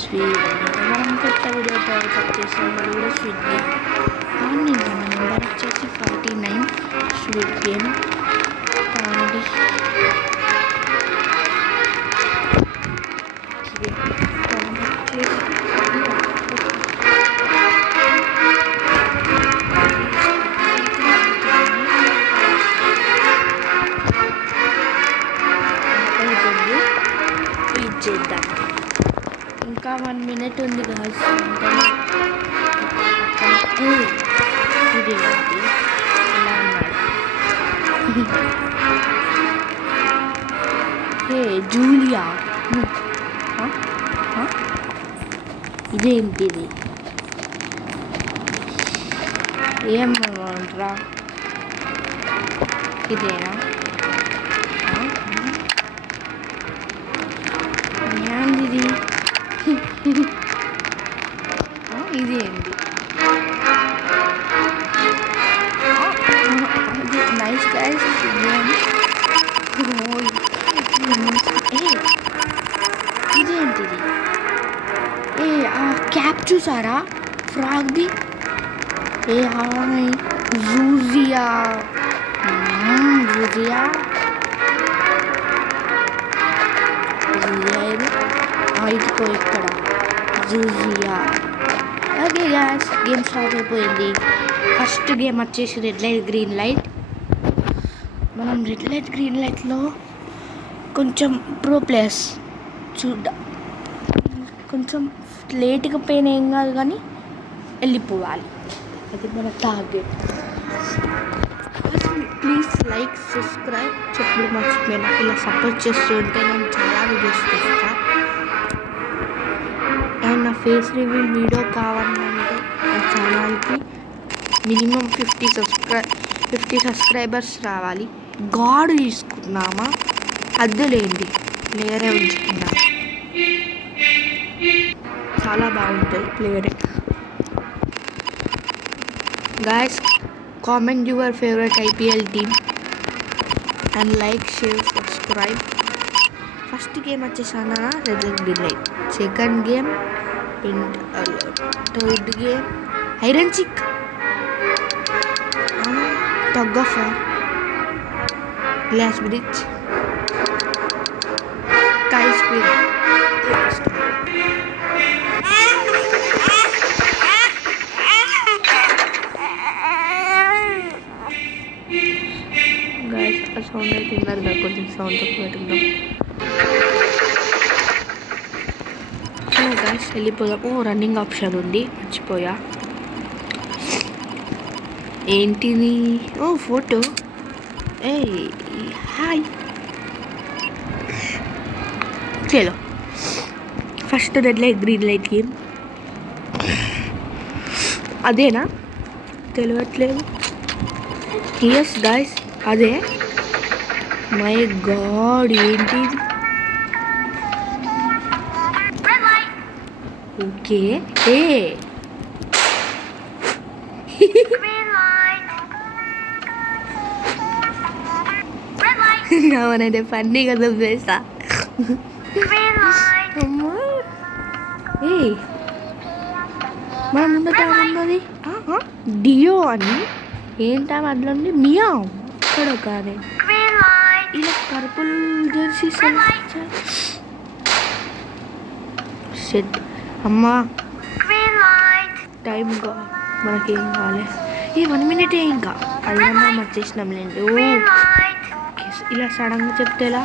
Sweet మనం కొత్త video cut చేసాం అది కూడా స్వీట్ గేమ్ కానీ మన నెంబర్ వచ్చేసి 49 స్వీట్ గేమ్ కాండి చేద్దాం ఇంకా 1 minute ఉంది గాయ్స్ ఇది ఏంటి ఇలా ఉన్నాడు హే జూలియా ఇదేంటిది ఏమంటారా ఇదేనా ఇది ఇది ఏంటి నైస్ గైస్ ఇదేంటిది క్యాప్ చూసారా ఫ్రాగ్ది జూజియా జూజియా ఇదిగో ఇక్కడ జూజియా ఓకే గాయ్స్ గేమ్ స్టార్ట్ అయిపోయింది ఫస్ట్ గేమ్ వచ్చేసి రెడ్ లైట్ గ్రీన్ లైట్ మనం రెడ్ లైట్ గ్రీన్ లైట్లో కొంచెం ప్రో ప్లేయర్స్ చూద్దాం కొంచెం లేట్గా పోయిన ఏం కాదు కానీ వెళ్ళిపోవాలి అది మన టార్గెట్ ప్లీజ్ లైక్ సబ్స్క్రైబ్ చెప్పుడు మర్చిపోయినా ఇలా సపోర్ట్ చేస్తూ ఉంటే నేను చాలా వీడియోస్ చేస్తాను అండ్ నా ఫేస్ రివీల్ వీడియో కావాలంటే నా ఛానల్కి మినిమం 50 సబ్స్క్రైబర్స్ రావాలి గాడ్ తీసుకున్నామా అద్దెలేండి ప్లేయరే ఉంచుకున్నాం చాలా బాగుంటుంది ప్లేయరే guys comment your favourite IPL team and like share subscribe first game వచ్చేసానా red light green light second game పింట్ alert third game hide and seek tug of war glass bridge sky square guys ఆ sound అయితే విన్నారు కదా కొంచెం sound తక్కువ పెట్టుకుందాం guys వెళ్ళిపోదాము రన్నింగ్ ఆప్షన్ ఉంది మర్చిపోయా ఏంటిది ఫోటో హాయ్ చలో first red light green light game అదేనా తెలియట్లేదు ఎస్ గాయస్ అదే మై గాడ్ ఏంటిది ఓకే అవునంటే ఫన్నీగా చూపేస్తా మన ముందన్నది డియో అని ఏంటా అందులో ఉంది మియా ఇక్కడ కానీ ఇలా పర్పుల్ జెర్సీస్ షెట్ అమ్మా టైం మనకేం కావాలి 1 minute ఇంకా అది మనం వచ్చేసినాంలేండి ఇలా సడన్గా చెప్తే ఎలా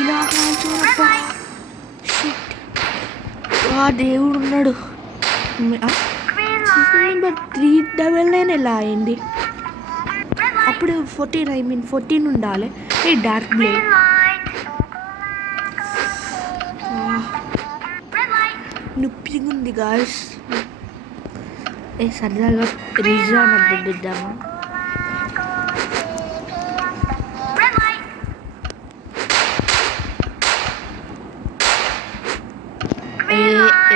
ఇలా చూడబ్బా దేవుడు ఉన్నాడు 399 ఎలా అయింది అప్పుడు 14 ఉండాలి డార్క్ బ్లేడ్ నొప్పిగా ఉంది గాయస్ సరదాగా రీజన్ అడ్డిద్దామా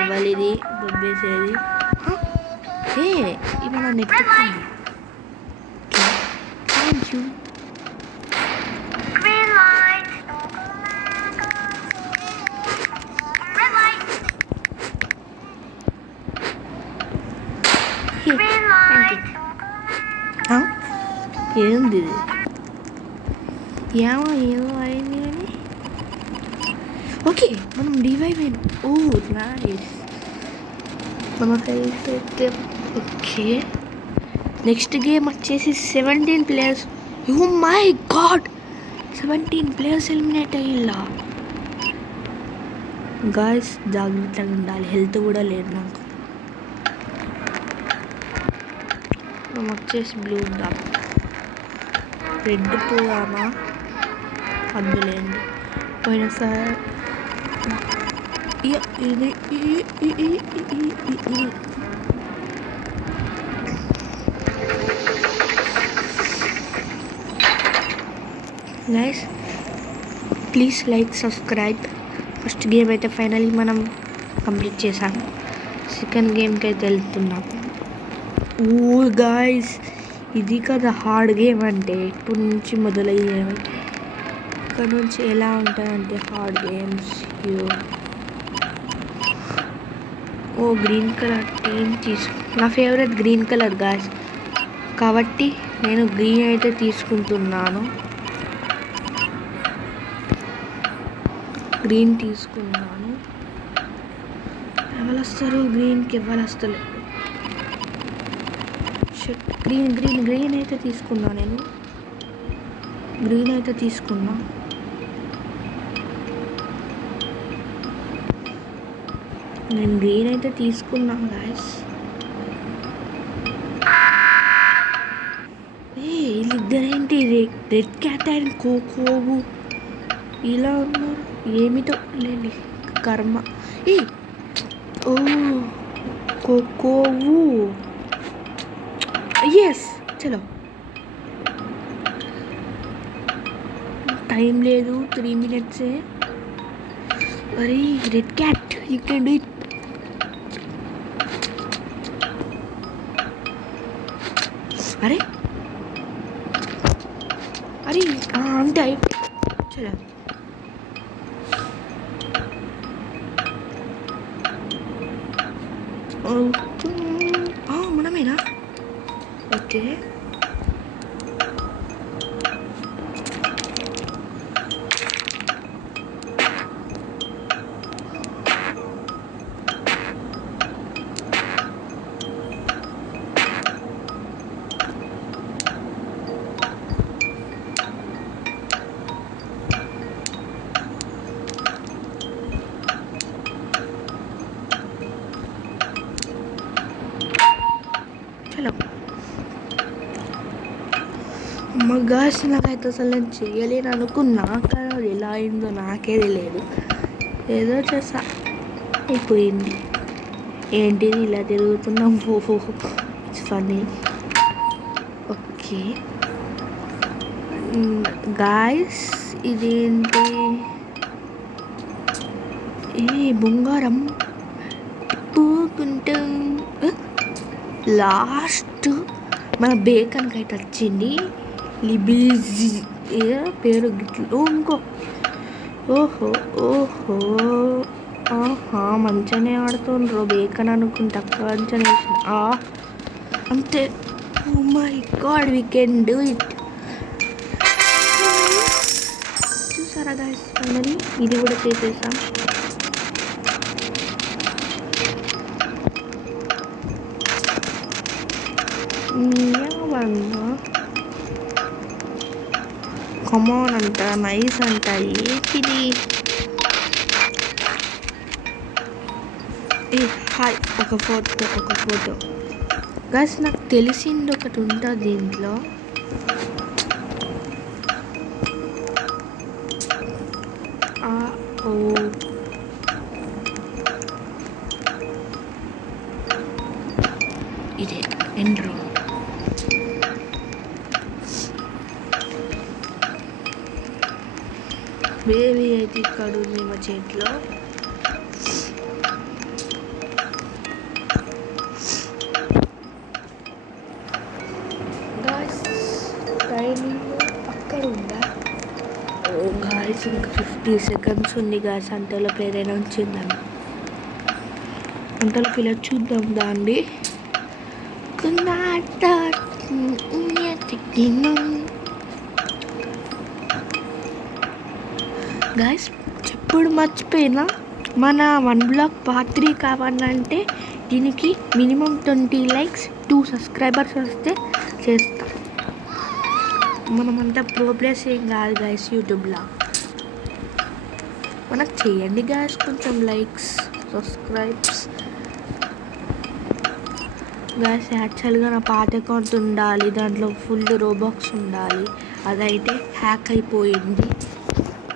ఎవరిది దుబ్బేసేది ఇది మన net you. Green light. Red light. Here, Green thank light. you. ఏంది ఏమో ఏదో అయింది కానీ ఓకే మనం రివైవ్ అయిన ఓ నైస్ మన హెల్త్ అయితే ఓకే నెక్స్ట్ గేమ్ వచ్చేసి 17 players. Oh my God 17 players eliminate అయ్యిల్లా guys జాగ్రత్తగా ఉండాలి హెల్త్ కూడా లేదు నాకు మనం వచ్చేసి బ్లూ ఉందాం రెడ్ పోదామా అందులేండి పోయినసారి ఇది guys please like subscribe first game అయితే ఫైనల్లీ మనం కంప్లీట్ చేసాం సెకండ్ గేమ్కి అయితే వెళ్తున్నాం ఓ గాయస్ ఇది కదా హార్డ్ గేమ్ అంటే ఇప్పటి నుంచి మొదలయ్యేవి ఇక్కడ నుంచి ఎలా ఉంటాయంటే హార్డ్ గేమ్స్ ఓ గ్రీన్ కలర్ టీమ్ నా ఫేవరెట్ గ్రీన్ కలర్ గాయస్ కాబట్టి నేను గ్రీన్ అయితే తీసుకుంటున్నాను గ్రీన్ తీసుకున్నాను ఎవరు వస్తారు గ్రీన్కి ఎవరు వస్తలేదు గ్రీన్ అయితే తీసుకున్నా నేను గ్రీన్ అయితే తీసుకున్నా నేను గ్రీన్ అయితే తీసుకున్నాను గాయస్ వీళ్ళిద్దరేంటి రెడ్ క్యాట్ అండ్ కోకోవు ఇలా ఉన్నారు ఏమిటో లేండి కర్మ ఓ కోకోవు ఎస్ చలో టైం లేదు 3 minutes అరే red cat you can do it అరే అరే అంతే చలో మనమేనా ఓకే చలో గాయస్ నాకైతే అసలు నేను చేయలేను అనుకున్నా కానీ అది ఎలా అయిందో నాకే తెలియదు ఏదో చేసా అయిపోయింది ఏంటిది ఇలా తిరుగుతున్నాం ఇట్స్ ఫన్నీ ఓకే గాయస్ ఇదేంటి బంగారం పూకుంటాం లాస్ట్ మన బేకన్కి అయితే వచ్చింది లిబీజీ పేరు గిట్లు ఇంకో ఓహో ఆహా మంచిగానే ఆడుతుండ్రు బేకన్ అనుకుంటా మంచిగానే అంతే oh my god we can do it చూసారా గాయస్ ఫైనల్లీ ఇది కూడా చేసేసాం కమాన్ అంట నైస్ అంట ఏంటిది హాయ్ ఒక ఫోటో గాయస్ నాకు తెలిసింది ఒకటి ఉంటుంది దీంట్లో ఇదే ఎండ్రో బేబీ అయితే ఇక్కడ ఉంది మా చేతిలో గాయ్స్ టైమింగ్ ఇక్కడ ఉందా? ఓ గాయస్ ఇంకా 50 సెకండ్స్ ఉంది గాయస్. అంతలోపు ఏదైనా వచ్చిందని అంతలోపు ఇలా చూద్దాం దాన్ని. గాయస్ చెప్పుడు మర్చిపోయినా, మన 1 బ్లాక్ పార్ట్ 3 కావాలంటే దీనికి మినిమం 20 లైక్స్ 2 సబ్స్క్రైబర్స్ వస్తే చేస్తాం. మనమంతా ప్రో ప్లేస్ ఏం కాదు గాయస్ యూట్యూబ్లో. మనకు చేయండి గాయస్ కొంచెం లైక్స్ సబ్స్క్రైబ్స్. గాయస్ యాక్చువల్గా నా పాత అకౌంట్ ఉండాలి, దాంట్లో ఫుల్ రోబాక్స్ ఉండాలి. అదైతే హ్యాక్ అయిపోయింది.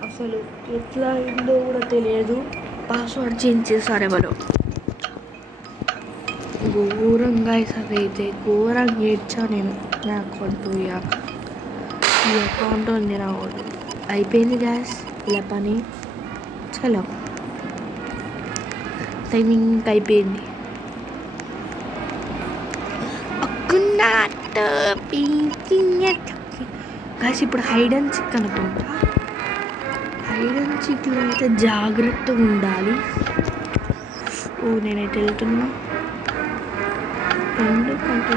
అసలు ఎట్లా అయిందో కూడా తెలియదు. పాస్వర్డ్ చేంజ్ చేశారు ఎవరో. ఘోరంగా అదైతే ఘోరంగా ఏడ్చా నేను. నా అకౌంట్ పోయాక ఈ అకౌంట్ ఉంది నా అయిపోయింది గ్యాస్ ఇలా పని. చలో టైమింగ్ అయిపోయింది. గాయస్ ఇప్పుడు హైడ్ అండ్ సీక్ అనుకుంటా. హైడ్ అండ్ సీక్లో అయితే జాగ్రత్తగా ఉండాలి. ఓ నేనైతే వెళ్తున్నా. ఎందుకంటే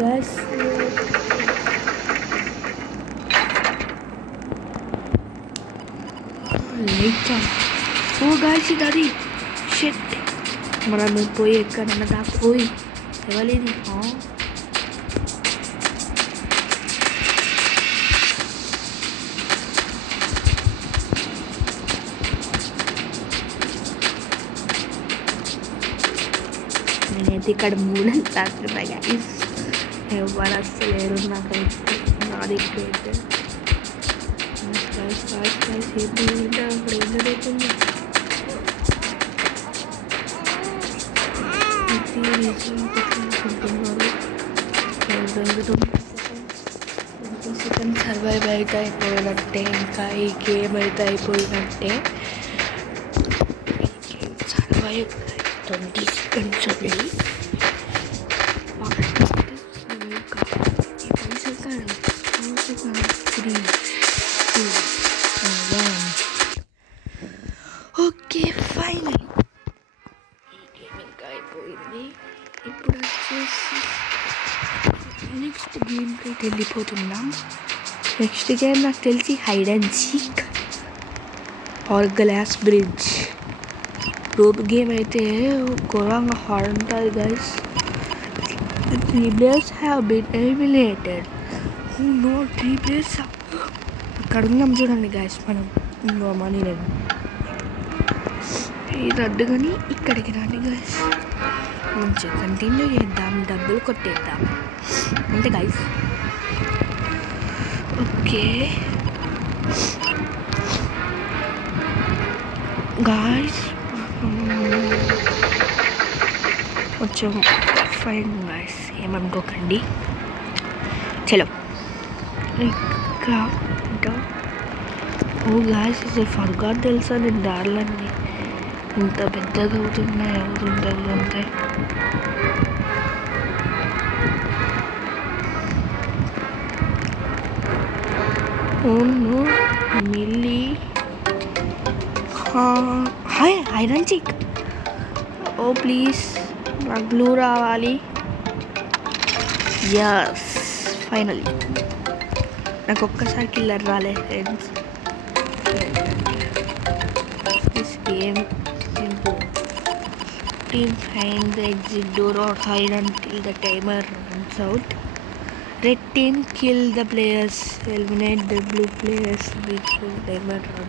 గాయస్ లేచా. ఓ గాయస్ ఇది అది షెట్. మనం పోయి ఎక్కడన్నా దాకపోయి ఎవలేదు. నేనైతే ఇక్కడ మూడలు తాకుతున్నా గాయస్. ఎవరు వస్తలేరు నాకైతే. నాది అయితే అక్కడ ఏం జరుగుతుంది? సెకండ్ సర్వైవ్ అయితే అయిపోయినట్టే. ఇంకా ఈ గేమ్ అయితే అయిపోయినట్టే. సర్వైవ్ 20 సెకండ్స్ ఉంది. 3, 2, 1. ఓకే ఫైనల్ ఈ గేమ్ ఇంకా అయిపోయింది. ఇప్పుడు వచ్చేసి నెక్స్ట్ గేమ్కి అయితే వెళ్ళిపోతున్నాం. నెక్స్ట్ గేమ్ నాకు తెలిసి hide and seek are glass bridge. Rope game అయితే ఘోరంగా హార్డ్ ఉంటుంది guys. 3 players have been eliminated. No 3 players. అక్కడ ఉన్నాం చూడండి గైస్ మనం. మనీ లేదు ఇది అడ్డు కానీ ఇక్కడికి రండి గైస్. మంచిగా కంటిన్యూ చేద్దాం, డబ్బులు కొట్టేద్దాం అంటే గైస్. ఓకే గాయస్ కొంచెం ఫైన్ గాయస్ ఏమనుకోకండి. చలో ఇంకా ఓ గాయస్ అసలు ఫర్గాట్ తెలుసా నేను దారులన్నీ ఇంత పెద్దగా అవుతున్నాయి. అవుతుంటుంది అంతే. ఓను మిల్లీ హాయ్ ఐరన్ చిక్. ఓ ప్లీజ్ నాకు బ్లూ రావాలి. యస్ ఫైనలీ నాకు ఒక్కసారి కిల్లర్ రాలే friends. This game simple. Team find the exit door or hide until the timer runs out. Red team kill the players, eliminate the blue players before timer run.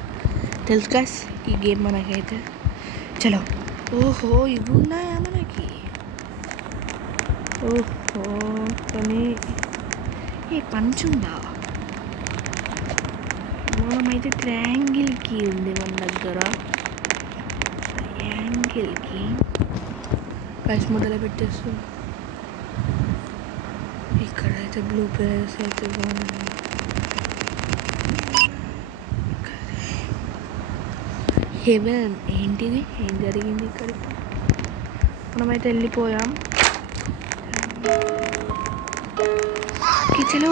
తెలుసు guys ఈ game మనకైతే. చలో ఓహో ఇవి ఉన్నాయా మనకి? ఓహో కానీ ఏ పంచ్ ఉందా? మనమైతే ట్రయాంగిల్కి ఉంది మన దగ్గర. ట్రయాంగిల్కి ప్రైస్ మొదలు పెట్టేస్తాం. ఇక్కడైతే బ్లూ ప్లేయర్స్ అయితే బాగున్నాయి. హెవెన్ ఏంటిది, ఏం జరిగింది ఇక్కడ? మనమైతే వెళ్ళిపోయాం. చలో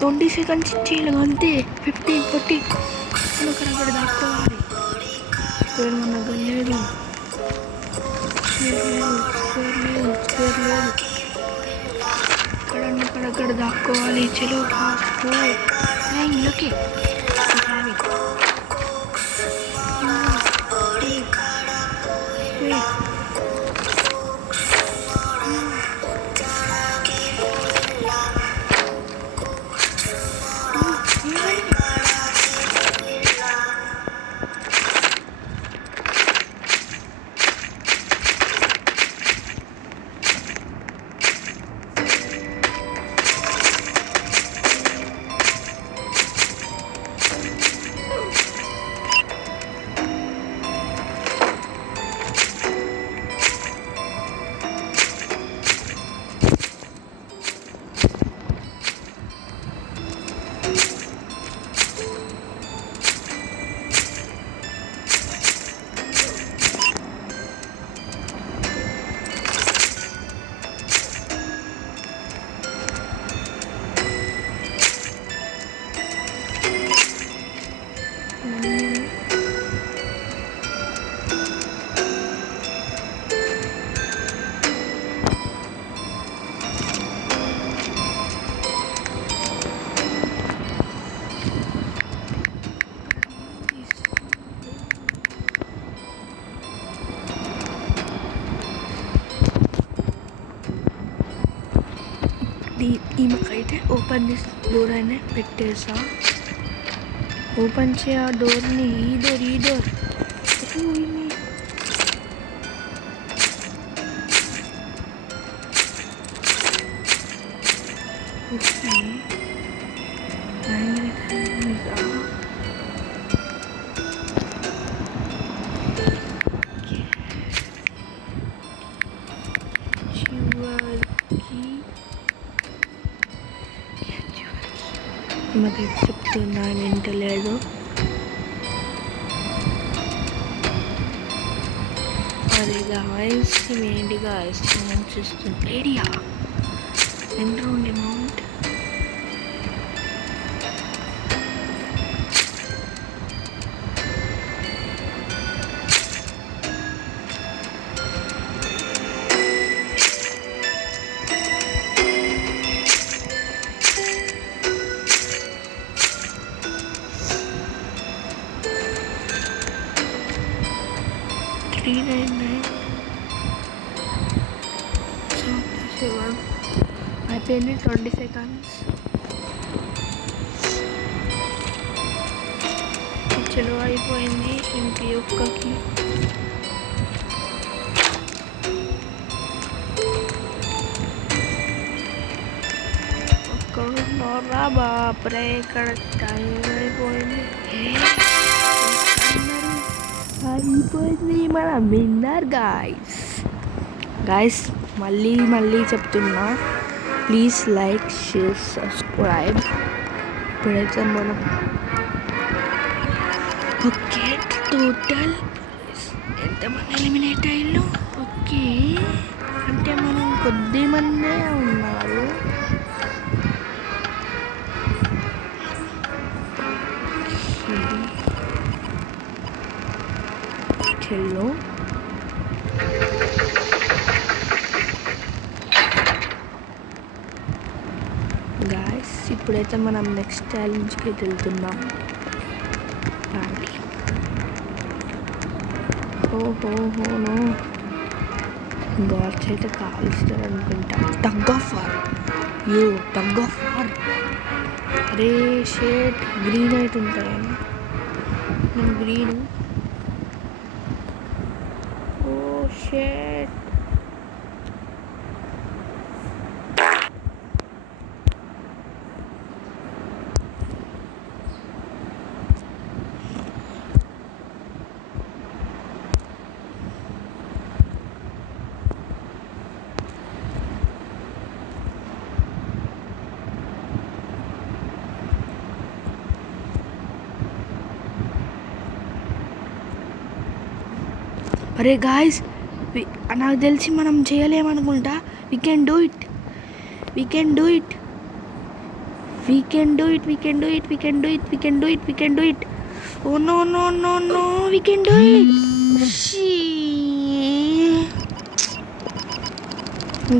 20 సెకండ్స్ ఇచ్చేయాలి అంతే. 15 40 మనం అక్కడ దాక్కోవాలి. స్క్వేర్ మన దగ్గర లేదు. స్క్వేర్ లేదు. అక్కడ దాక్కోవాలి. చలో ఫాస్ట్. ఓకే ఈమెకైతే ఓపెన్ చేసి డోర్ అయినా పెట్టేసా. ఓపెన్ చేయ డోర్ని. ఈ డోర్ మాకు చెప్తున్నా వింటలేదు. అరే గాయస్ ఏంటి గాయస్ చూస్తుంది ఏరియా ఎండ్రోండ్ అమౌంట్. అయిపోయింది 20 సెకండ్స్. చలో అయిపోయింది. ఇంక ఒక్కకి ఒక్కడున్నారా బాప్రే. ఇక్కడ టైం అయిపోయింది. అయిపోయింది మన విన్నర్ గాయస్. మళ్ళీ చెప్తున్నా, ప్లీజ్ లైక్ షేర్ సబ్స్క్రైబ్. ఇప్పుడైతే మనం ఓకే టోటల్ ఎంతమంది ఎలిమినేట్ అయ్యారు? ఓకే అంటే మనం కొద్ది మందే ఉన్నారు. చెల్లో గాయస్ ఇప్పుడైతే మనం నెక్స్ట్ ఛాలెంజ్కి వెళ్తున్నాం. ఓహోహోనో గాడ్స్ అయితే కాలుస్తారు అనుకుంటా. Tug of war. అరే షేట్ గ్రీన్ అయితే ఉంటాయని నేను గ్రీన్. ఓ షేట్ అరే గాయస్, నాకు తెలిసి మనం చేయలేమనుకుంటా. We can do it, we can do it, we can do it, we can do it, we can do it, we can do it, we can do it. Oh no no no no, we can do it.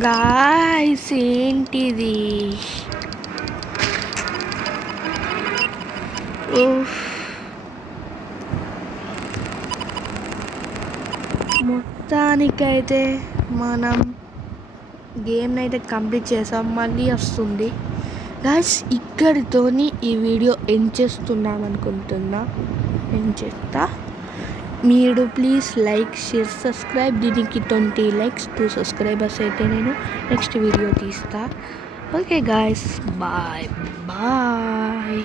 Guys ఏంటిది? మొత్తానికైతే మనం గేమ్ని అయితే complete చేసాం. మళ్ళీ వస్తుంది guys. ఇక్కడితోని ఈ video end చేస్తున్నాం అనుకుంటున్నా. ఎండ్ చేస్తా. మీరు ప్లీజ్ లైక్, షేర్, సబ్స్క్రైబ్. దీనికి 20 లైక్స్, 2 సబ్స్క్రైబర్స్ అయితే నేను నెక్స్ట్ వీడియో తీస్తా. Okay guys, bye bye.